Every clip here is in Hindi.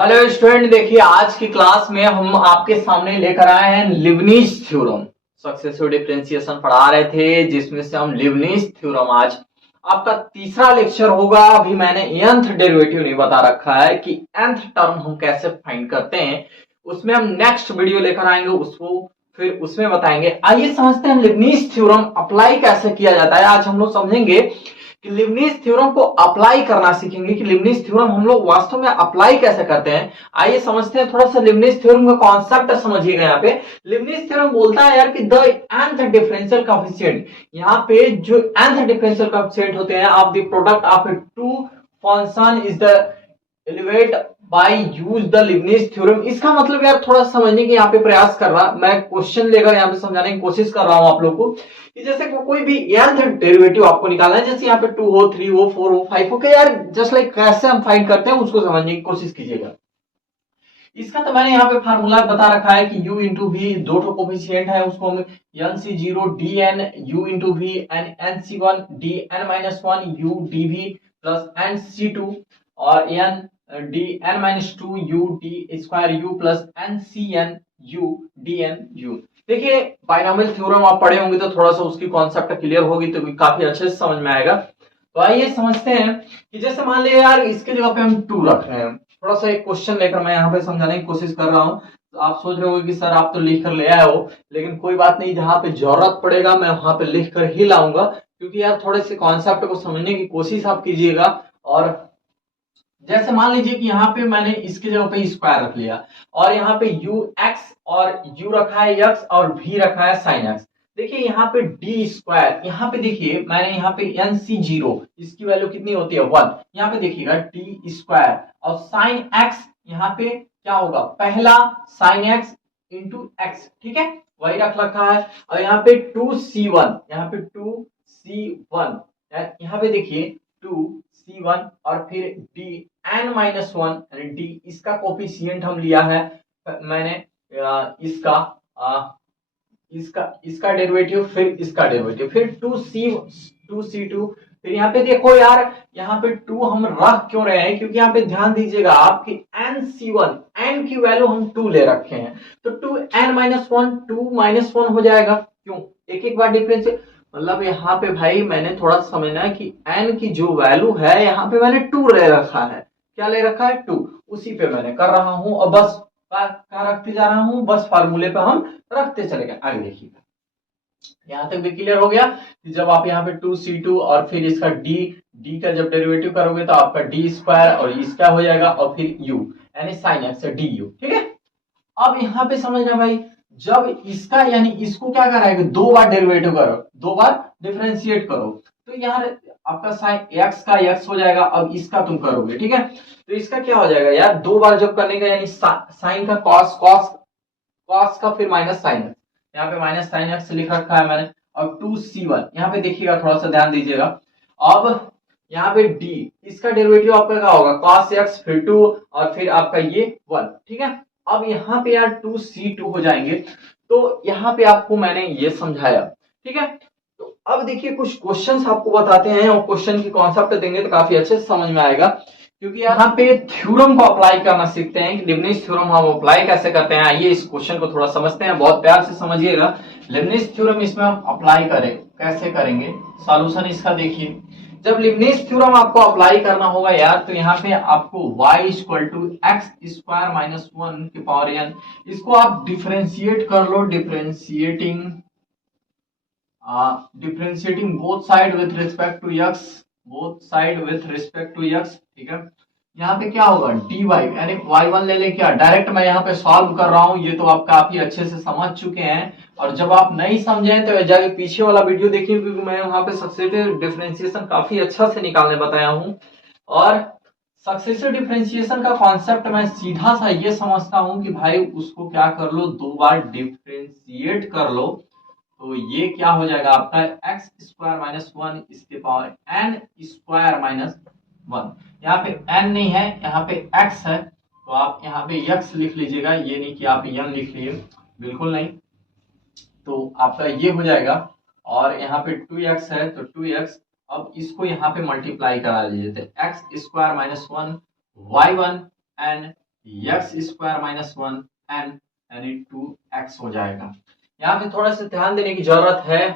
हेलो स्टूडेंट, देखिए आज की क्लास में हम आपके सामने लेकर आए हैं लिबनीज थ्योरम। सक्सेसिव डिफरेंशिएशन पढ़ा रहे थे जिसमें से हम लिबनीज थ्योरम आज आपका तीसरा लेक्चर होगा। अभी मैंने nth डेरिवेटिव नहीं बता रखा है कि nth टर्म हम कैसे फाइंड करते हैं, उसमें हम नेक्स्ट वीडियो लेकर आएंगे, उसको फिर उसमें बताएंगे। आइए समझते हैं लिबनीज थ्योरम अप्लाई कैसे किया जाता है। आज हम लोग समझेंगे कि लिबनीज थ्योरम को अप्लाई करना सीखेंगे कि लिबनीज थ्योरम हम लोग वास्तव में अप्लाई कैसे करते हैं। आइए समझते हैं थोड़ा सा लिबनीज थ्योरम का कॉन्सेप्ट समझिएगा। यहाँ पे लिबनीज थ्योरम बोलता है यार कि द nth डिफरेंशियल कोएफिशिएंट, यहाँ पे जो nth डिफरेंशियल कोएफिशिएंट होते हैं of the product of a two function is the elevate by use the Leibniz theorem. इसका मतलब यार थोड़ा समझने की यहाँ पे प्रयास कर रहा, मैं क्वेश्चन लेकर यहाँ पे समझाने की कोशिश कर रहा हूँ आप लोग को कि जैसे कोई भी nth डेरिवेटिव आपको निकालना है, जैसे यहाँ पे 2 हो, 3 हो, 4 हो, 5 हो, के यार जस्ट लाइक कैसे हम फाइंड करते हैं उसको समझने की कोशिश कीजिएगा। इसका तो मैंने यहाँ पे फार्मूला बता रखा है कि u इंटू वी दो ठो कोफिशिएंट है, उसको हम nc0 dn u into V and nc1 dn minus one u dv plus nc2 और n dn minus two u d square u plus ncn u dn u। देखिए बाइनोमियल थ्योरम आप पढ़े होंगे तो थोड़ा सा उसकी कॉन्सेप्ट क्लियर होगी तो काफी अच्छे से समझ में आएगा। तो आइए समझते हैं कि जैसे मान लिया यार इसके जगह पे हम 2 रख रहे हैं, थोड़ा सा एक क्वेश्चन लेकर मैं यहाँ पे समझाने की कोशिश कर रहा हूँ। तो आप सोच रहे हो कि सर आप तो लिख कर ले आए हो, लेकिन कोई बात नहीं, जहां पे जरूरत पड़ेगा मैं वहां पे लिख कर ही लाऊंगा, क्योंकि यार थोड़े से कॉन्सेप्ट को समझने की कोशिश आप कीजिएगा। और जैसे मान लीजिए कि यहाँ पे मैंने इसके जगह पे स्क्वायर रख लिया और यहाँ पे u x और u रखा है x और v रखा है साइन x। देखिए यहाँ पे डी स्क्वायर, यहाँ पे देखिए मैंने यहाँ पे nc0 इसकी वैल्यू कितनी होती है 1, यहाँ पे देखिएगा डी स्क्वायर और साइन x यहाँ पे क्या होगा पहला साइन x इंटू एक्स, ठीक है वही रख रखा है। और यहाँ पे 2c1, यहाँ पे 2c1, यहाँ पे देखिए 2c1 और फिर D N minus one, D इसका कोफिशिएंट हम लिया है मैंने, इसका इसका डेरिवेटिव फिर इसका डेरिवेटिव फिर 2c2। फिर यहाँ पे देखो यार यहाँ पे 2 हम रख क्यों रहे हैं, क्योंकि यहाँ पे ध्यान दीजिएगा आपकी nc1 n की वैल्यू हम 2 ले रखे हैं, तो 2n minus one 2 minus one हो जाएगा। क्यों एक एक बार डिफरेंस, मतलब यहाँ पे भाई मैंने थोड़ा समझना है कि n की जो वैल्यू है यहाँ पे मैंने 2 ले रखा है, क्या ले रखा है 2, उसी पे मैंने कर रहा हूं और बस क्या रखते जा रहा हूं, बस फार्मूले पे हम रखते चले गए। आगे देखिएगा यहां तक भी क्लियर हो गया कि जब आप यहाँ पे 2c2 और फिर इसका डी का जब डेरिवेटिव करोगे तो आपका डी स्क्वायर और इसका हो जाएगा और फिर u यानी साइन एक्स डी यू, ठीक है। अब यहाँ पे समझना भाई, जब इसका यानी इसको क्या कराएगा 2 बार डेरिवेटिव करो, 2 बार डिफरेंशिएट करो, तो यार आपका साइन एक्स का एक्स हो जाएगा, अब इसका तुम करोगे, ठीक है। तो इसका क्या हो जाएगा यार 2 बार जब करने का यानी साइन का कॉस कॉस कॉस का फिर माइनस साइन एक्स, यहाँ पे माइनस साइन एक्स लिख रखा है मैंने, और 2c1 यहाँ पे देखिएगा थोड़ा सा ध्यान दीजिएगा। अब यहाँ पे डी इसका डेरिवेटिव आपका क्या होगा cos x फिर 2 और फिर आपका ये 1, ठीक है। अब यहाँ पे यार 2c2 हो जाएंगे, तो यहाँ पे आपको मैंने ये समझाया, ठीक है। तो अब देखिए कुछ क्वेश्चंस आपको बताते हैं और क्वेश्चन की कॉन्सेप्ट देंगे तो काफी अच्छे से समझ में आएगा, क्योंकि यहाँ पे थ्योरम को अप्लाई करना सीखते हैं कि लिबनीज थ्योरम हम अप्लाई कैसे करते हैं। आइए इस क्वेश्चन को थोड़ा समझते हैं, बहुत प्यार से समझिएगा। लिबनीज थ्योरम इसमें हम अप्लाई करें कैसे करेंगे, सॉल्यूशन इसका देखिए। जब लिबनीज थ्योरम आपको अप्लाई करना होगा यार, तो यहाँ पे आपको y equal to x square minus one की पावर n, इसको आप डिफरेंशिएट कर लो, differentiating both side with respect to x, both side with respect to x, ठीक है। यहाँ पे क्या होगा dy यानी y1 ले लें, क्या डायरेक्ट मैं यहाँ पे सॉल्व कर रहा हूँ, ये तो आप काफी अच्छे से समझ चुके हैं। और जब आप नहीं समझे तो जाके पीछे वाला वीडियो देखिए, क्योंकि मैं वहां पे सक्सेसिव डिफरेंशिएशन काफी अच्छा से निकालने बताया हूँ। और सक्सेसिव डिफरेंशिएशन का कॉन्सेप्ट मैं सीधा सा ये समझता हूँ कि भाई उसको क्या कर लो 2 बार डिफरेंशिएट कर लो, तो ये क्या हो जाएगा आपका एक्स स्क्वायर माइनस वन इसके power N square minus one. यहाँ पे n नहीं है, यहाँ पे x है, तो आप यहाँ पे x लिख लीजिएगा, ये नहीं कि आप n लिख लीजिए, बिल्कुल नहीं। तो आपका ये हो जाएगा और यहाँ पे 2x है तो 2x, अब इसको यहाँ पे मल्टीप्लाई करा लीजिए तो x square minus one y1 and x square minus one n यानी 2x हो जाएगा। यहाँ पे थोड़ा सा ध्यान देने की जरूरत है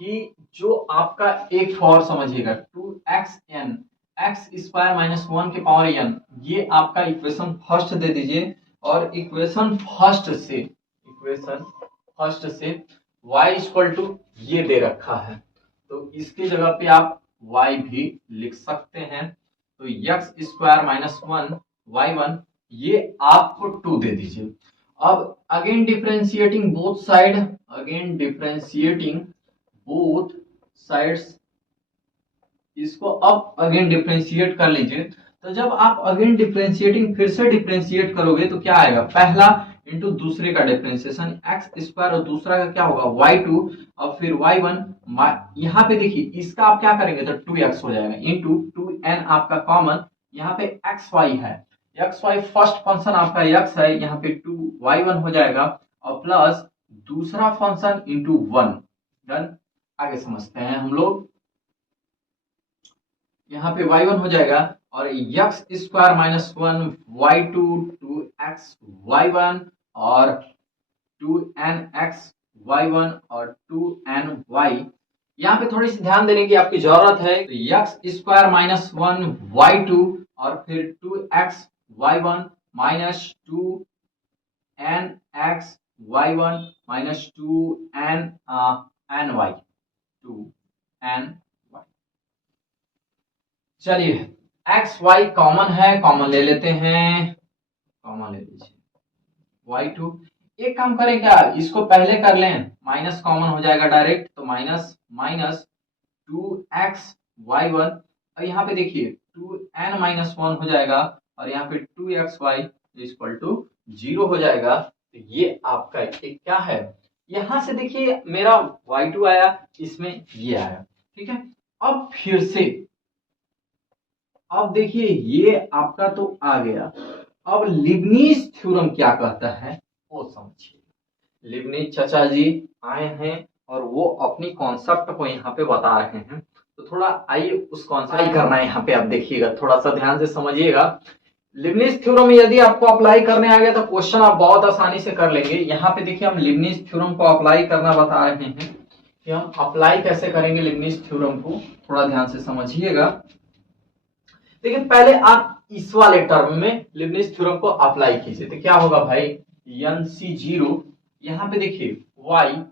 कि जो आपका एक और समझिएगा 2xn x square minus one के पावर एन, ये आपका इक्वेशन फर्स्ट दे दीजिए और इक्वेशन फर्स्ट से y इक्वल टू ये दे रखा है, तो इसकी जगह पे आप y भी लिख सकते हैं। तो x square minus one y one, ये आपको 2 दे दीजिए। अब अगेन डिफरेंशिएटिंग बोथ साइड्स, इसको अब अगेन डिफरेंशिएट कर लीजिए। तो जब आप अगेन डिफरेंशिएटिंग फिर से डिफरेंशिएट करोगे तो क्या आएगा, पहला इंटू दूसरे का डिफरेंशिएशन एक्स स्क्वायर और दूसरा का क्या होगा y2 और फिर y1। यहाँ पे देखिए इसका आप क्या करेंगे तो 2x हो जाएगा इंटू 2n आपका कॉमन, यहाँ पे xy है, xy फर्स्ट फंक्शन आपका x है, यहाँ पे 2y1 हो जाएगा और प्लस दूसरा फंक्शन इंटू 1। डन, आगे समझते हैं हम लोग। यहाँ पे y1 हो जाएगा और x square minus one y2 2x y1 और 2nx y1 और 2ny। यहाँ पे थोड़ी सी ध्यान देने की आपकी जरूरत है। तो x square minus one y2 और फिर 2x y1 minus 2nx y1 minus 2ny 2ny। चलिए एक्स वाई कॉमन है, कॉमन ले लेते हैं, कॉमन ले लीजिए y2। एक काम करें क्या, इसको पहले कर लें, माइनस कॉमन हो जाएगा डायरेक्ट, तो माइनस माइनस 2x y1 और यहाँ पे देखिए 2n माइनस वन हो जाएगा और यहाँ पे 2xy इक्वल टू 0 हो जाएगा। तो ये आपका एक क्या है, यहां से देखिए मेरा y2 आया, इसमें ये आया, ठीक है। अब फिर से अब देखिए ये आपका तो आ गया। अब लिबनीज थ्योरम क्या कहता है वो समझिए। लिबनीज चाचा जी आए हैं और वो अपनी कॉन्सेप्ट को यहाँ पे बता रहे हैं, तो थोड़ा आइए उस कॉन्सेप्ट करना है यहाँ पे, आप देखिएगा थोड़ा सा ध्यान से समझिएगा। लिबनीज थ्योरम यदि आपको अप्लाई करने आ गया तो क्वेश्चन आप बहुत आसानी से कर लेंगे। यहाँ पे देखिए हम लिबनीज थ्योरम को अप्लाई करना बता रहे हैं कि हम अप्लाई कैसे करेंगे लिबनीज थ्योरम को, थोड़ा ध्यान से समझिएगा। देखिए पहले आप इस वाले टर्म में लिबनीज थ्योरम को अप्लाई कीजिए, तो क्या होगा भाई, एन सी जीरो, यहाँ पे देखिए y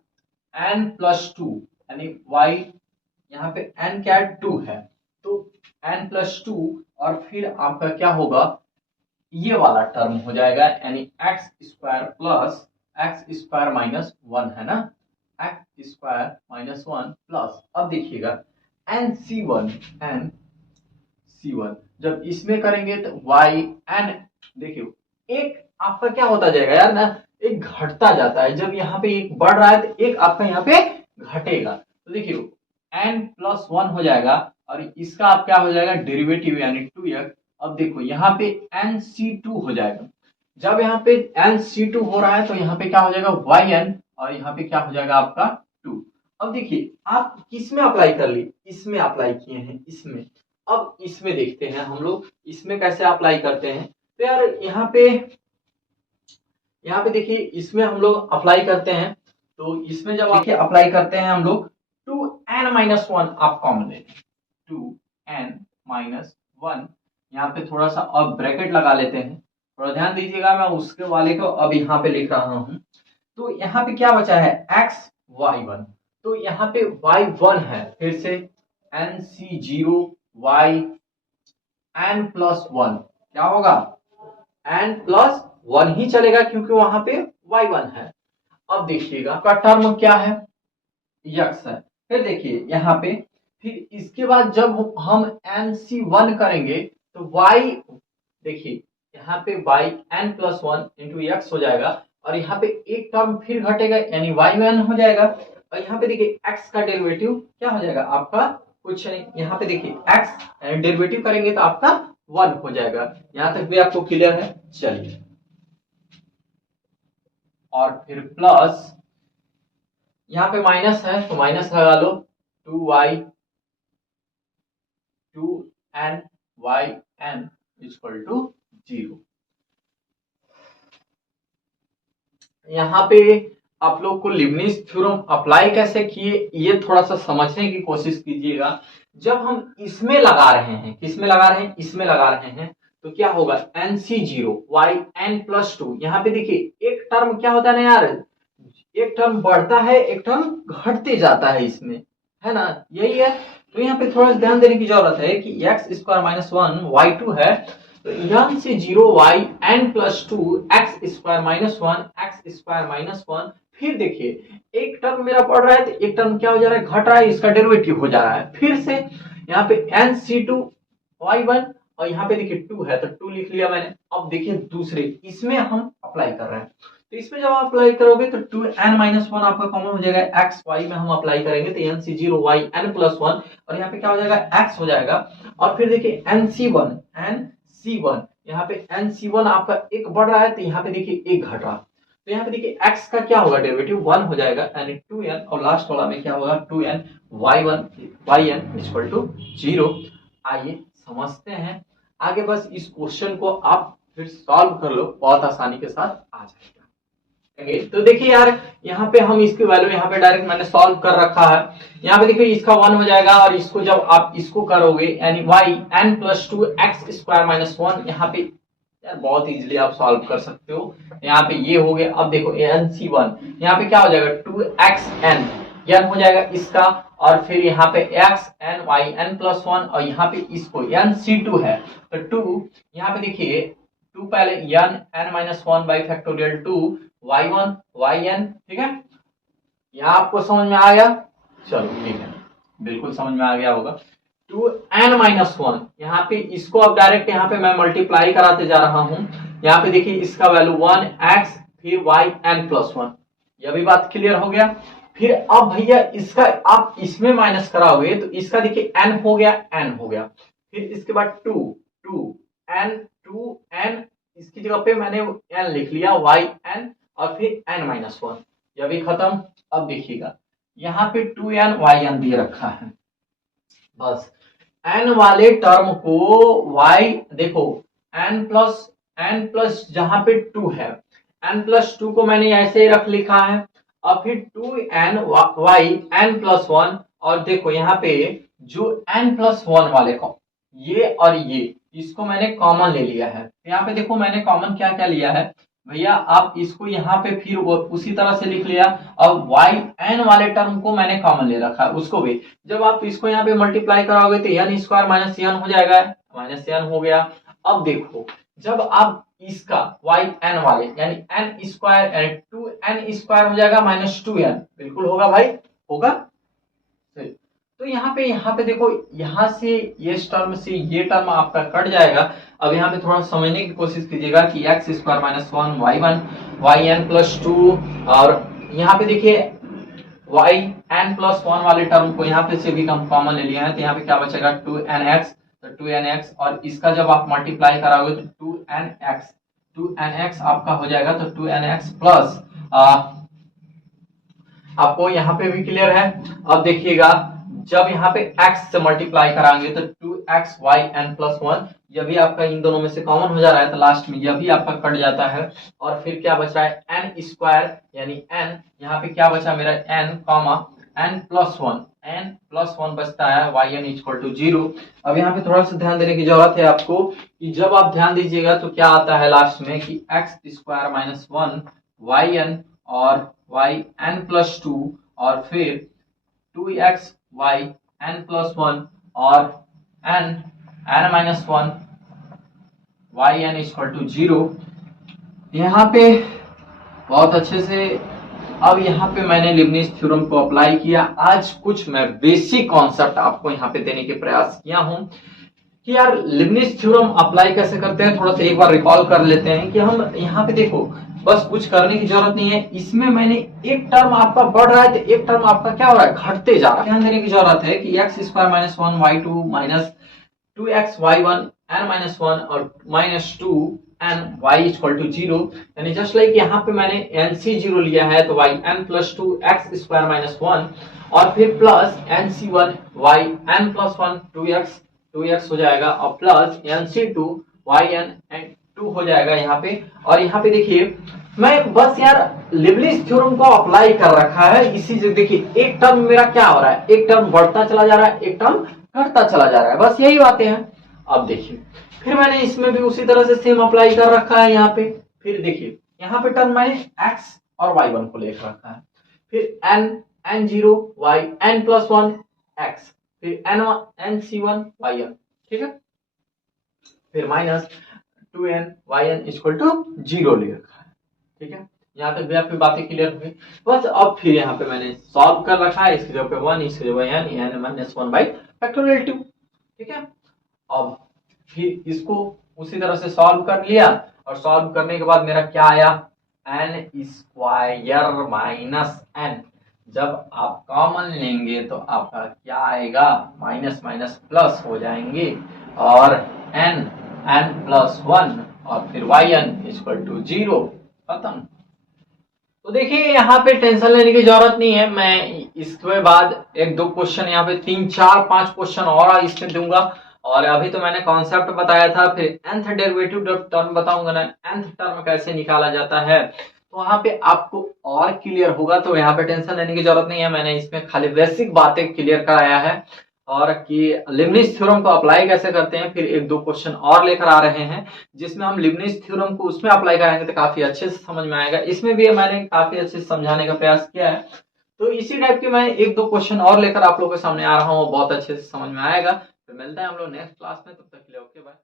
n प्लस टू यानी y, यहाँ पे n क्या है 2 है, तो n प्लस टू और फिर आपका क्या होगा, ये वाला टर्म हो जाएगा यानी x square plus x square minus one है ना, x square minus one plus, अब देखिएगा एन सी वन C1 जब इसमें करेंगे तो yn, देखिए एक आपका क्या होता जाएगा यार ना, एक घटता जाता है, जब यहाँ पे एक बढ़ रहा है तो एक आपका यहाँ पे घटेगा, तो देखिए n प्लस वन हो जाएगा और इसका आप क्या हो जाएगा डेरिवेटिव यानी 2x। अब देखो यहाँ पे nc2 हो जाएगा, जब यहाँ पे nc2 हो रहा है तो यहाँ पे क्या हो जाएगा yn और यहाँ पे क्या हो जाएगा आपका 2। अब देखिए आप किस में अप्लाई कर ली, इसमें अप्लाई किए हैं इसमें। अब इसमें देखते हैं हम लोग इसमें कैसे अप्लाई करते हैं। तो यार यहाँ पे देखिए इसमें हम लोग अप्लाई करते हैं, तो इसमें जब देखिए अप्लाई करते हैं हम लोग 2n माइनस वन आप कॉमन लेते हैं, 2n माइनस वन, यहाँ पे थोड़ा सा अब ब्रैकेट लगा लेते हैं, थोड़ा ध्यान दीजिएगा, मैं उसके वाले को अब यहाँ पे लिख रहा हूं। तो यहाँ पे क्या बचा है x y1, तो यहाँ पे y1 है, फिर से nc0 y n plus one, क्या होगा n प्लस वन ही चलेगा क्योंकि वहां पे y1 है। अब देखिएगा का टर्म क्या है x है, फिर देखिए यहाँ पे, फिर इसके बाद जब हम nc1 करेंगे तो y, देखिए यहाँ पे y n plus one into x हो जाएगा और यहाँ पे एक टर्म फिर घटेगा यानी y1 हो जाएगा और यहाँ पे देखिए x का डेरिवेटिव क्या हो जाएगा आपका कुछ नहीं, यहाँ पे देखिए x डेरिवेटिव करेंगे तो आपका 1 हो जाएगा। यहां तक भी आपको क्लियर है, चलिए और फिर प्लस यहाँ पे माइनस है तो माइनस लगा लो 2y 2n y n equal to 0। यहाँ पे आप लोग को लिबनिज थ्योरम अप्लाई कैसे किए ये थोड़ा सा समझने की कोशिश कीजिएगा। जब हम इसमें लगा रहे हैं, किसमें लगा रहे हैं, इसमें लगा रहे हैं, तो क्या होगा NC0 y n+2। यहाँ पे देखिए एक टर्म क्या होता है ना यार, एक टर्म बढ़ता है एक टर्म घटते जाता है इसमें, है ना, यही है। तो यहाँ पे थोड़ा सा ध्यान देने की जरूरत है कि x² - 1 y2 है, तो यहाँ से 0 y n+2 x² - 1 x²-1। फिर देखिए एक टर्म मेरा बढ़ रहा है तो एक टर्म क्या हो जा रहा है, घट रहा है, इसका डेरिवेटिव हो जा रहा है। फिर से यहाँ पे NC2 y1 और यहाँ पे देखिए 2 है तो 2 लिख लिया मैंने। अब देखिए दूसरे इसमें हम अप्लाई कर रहे हैं, तो इसमें जब आप अप्लाई करोगे तो 2n-1 आपका कॉमन हो जाएगा, एक्स वाई में हम अप्लाई करेंगे तो NC0 y n+1 और यहाँ पे क्या हो जाएगा x हो जाएगा। और फिर देखिए NC1 यहाँ पे NC1 आपका एक बढ़ रहा है तो यहाँ पे देखिए एक घट रहा, तो यहाँ पे देखिए x का क्या होगा डेरिवेटिव 1 हो जाएगा यानी 2n, और लास्ट वाला में क्या होगा 2n y1 0। आइए समझते हैं आगे, बस इस क्वेश्चन को आप फिर सॉल्व कर लो, बहुत आसानी के साथ आ जाएगा। तो देखिए यार यहाँ पे हम इसकी वैल्यू यहाँ पे डायरेक्ट मैंने सॉल्व कर रखा है। यहाँ पे देखिए इसका 1 हो जाएगा और इसको जब आप इसको करोगे यानी y n+2 x²-1 यहाँ पे यार बहुत इजीली आप सॉल्व कर सकते हो। यहाँ पे ये हो गया। अब देखो NC1 यहाँ पे क्या हो जाएगा 2xn n हो जाएगा इसका, और फिर यहाँ पे xn yn+1 और यहाँ पे इसको NC2 है तो 2 यहाँ पे देखिए 2 पहले n-1 by factorial 2 y1 yn, ठीक है। यहाँ आपको समझ में आ गया, चलो ठीक है, बिल्कुल समझ में आ गया होगा। 2n-1 यहाँ पे इसको अब डायरेक्ट यहाँ पे मैं मल्टीप्लाई कराते जा रहा हूँ। यहाँ पे देखिए इसका वैल्यू 1x फिर yn+1, यह भी बात क्लियर हो गया। फिर अब भैया इसका आप इसमें माइनस कराओगे तो इसका देखिए n हो गया, फिर इसके बाद 2n इसकी जगह पे मैंने n लिख लिया yn और फिर n-1, यह भी खत्म। अब देखिएगा यहाँ पे 2n yn दे रखा है, बस n वाले टर्म को y देखो n प्लस जहां पे 2 है n+2 को मैंने ऐसे ही रख लिखा है, और फिर 2n y n+1 और देखो यहाँ पे जो n+1 वाले को ये और ये इसको मैंने कॉमन ले लिया है। यहाँ पे देखो मैंने कॉमन क्या क्या लिया है भैया, आप इसको यहाँ पे फिर वो उसी तरह से लिख लिया, और yn वाले टर्म को मैंने कॉमन ले रखा है उसको भी। जब आप इसको यहाँ पे मल्टीप्लाई कराओगे तो n² - n हो जाएगा, -n हो गया। अब देखो जब आप इसका yn वाले यानी n² 2n² हो जाएगा -2n, बिल्कुल होगा भाई, होगा। तो यहाँ पे देखो यहाँ से ये टर्म से ये टर्म आपका कट जाएगा। अब यहाँ पे थोड़ा समझने की कोशिश कीजिएगा कि x² - 1 y1 yn+2 और यहाँ पे देखिए yn+1 वाले टर्म को यहाँ पे से भी हम कॉमन ले लिया है, तो यहाँ पे क्या बचेगा 2nx, तो 2nx और इसका जब आप मल्टीप्लाई कराओगे तो 2nx आपका हो जाएगा, तो 2nx प्लस आपको यहाँ पे भी क्लियर है। अब देखिएगा जब यहाँ पे x से मल्टीप्लाई कराएंगे तो 2x yn+1, यह भी आपका इन दोनों में से कॉमन हो जा रहा है तो लास्ट में यह भी आपका कट जाता है, और फिर क्या बच रहा है n² यानी n, यहाँ पे क्या बचा मेरा n n+1 बचता है yn=0। अब यहाँ पे थोड़ा सा ध्यान देने की जरूरत है आपको कि जब आप ध्यान दीजिएगा तो क्या आता है लास्ट में कि x² - 1 yn और yn+2 और फिर 2x yn+1 और n-1 yn=0। यहाँ पे बहुत अच्छे से अब यहाँ पे मैंने लिबनिज थ्योरम को अप्लाई किया। आज कुछ मैं बेसिक कॉन्सेप्ट आपको यहाँ पे देने के प्रयास किया हूँ कि यार लिबनिज थ्योरम अप्लाई कैसे करते हैं, थोड़ा सा एक बार रिकॉल कर लेते हैं कि हम यहाँ पे देखो बस कुछ करने की जरूरत नहीं है। इसमें मैंने एक टर्म आपका बढ़ रहा है तो एक टर्म आपका क्या हो रहा है, घटते जा रहा है। ध्यान देने की जरूरत है कि x² - 1 y2 minus 2x y1 n-1 और -2n y=0, यानी जस्ट लाइक यहाँ पे मैंने NC0 लिया है तो yn+2 x² - 1 और फिर प्लस NC1 yn+1 2x हो जाएगा और प्लस NC2 yn 2 हो जाएगा यहाँ पे। और यहाँ पे देखिए मैं बस यार लिबनिज़ थ्योरम को अप्लाई कर रखा है, इसी से देखिए एक टर्म मेरा क्या हो रहा है, एक टर्म बढ़ता चला जा रहा है, एक टर्म घटता चला जा रहा है, बस यही बातें हैं। अब देखिए फिर मैंने इसमें भी उसी तरह से सेम अप्लाई कर रखा है यहाँ पे। फिर देखिए यहाँ पे टर्म मैंने x और y1 को लेकर रखा है, फिर n0 y n+1 x, फिर nc1 yn, ठीक है, फिर minus 2n yn equal to 0 ले रखा है, ठीक है। यहाँ तक भी आपकी बातें क्लियर हुई। बस अब फिर यहाँ पे मैंने सॉल्व कर रखा है, इसकी जगह पे 1, इसकी जगह n माइनस 1/2, ठीक है। अब फिर इसको उसी तरह से सॉल्व कर लिया, और सॉल्व करने के बाद मेरा क्या आया, n स्क्वायर माइनस n। जब आप कॉमन लेंगे तो आपका क्या आएगा, माइनस माइनस प्लस हो जाएंगे, और n+1 और फिर yn इक्वल टू 0, खत्म। तो देखिए यहाँ पे टेंशन लेने की जरूरत नहीं है, मैं इसके बाद 1-2 क्वेश्चन यहाँ पे 3-4-5 क्वेश्चन और इसमें दूंगा। और अभी तो मैंने कॉन्सेप्ट बताया था, फिर nth डेरिवेटिव टर्म बताऊंगा ना, nth टर्म कैसे निकाला जाता है, तो वहां पे आपको और क्लियर होगा। तो यहाँ पे टेंशन लेने की जरूरत नहीं है, मैंने इसमें खाली बेसिक बातें क्लियर कराया है, और कि लिबनिज़ थ्योरम को अप्लाई कैसे करते हैं। फिर 1-2 क्वेश्चन और लेकर आ रहे हैं जिसमें हम लिबनिज़ थ्योरम को उसमें अप्लाई कराएंगे तो काफी अच्छे से समझ में आएगा। इसमें भी मैंने काफी अच्छे से समझाने का प्रयास किया है। तो इसी टाइप के मैं 1-2 क्वेश्चन और लेकर आप लोगों के सामने आ रहा हूँ, बहुत अच्छे से समझ में आएगा। फिर मिलते हैं हम लोग नेक्स्ट क्लास में, तब तक के लिए ओके बाय।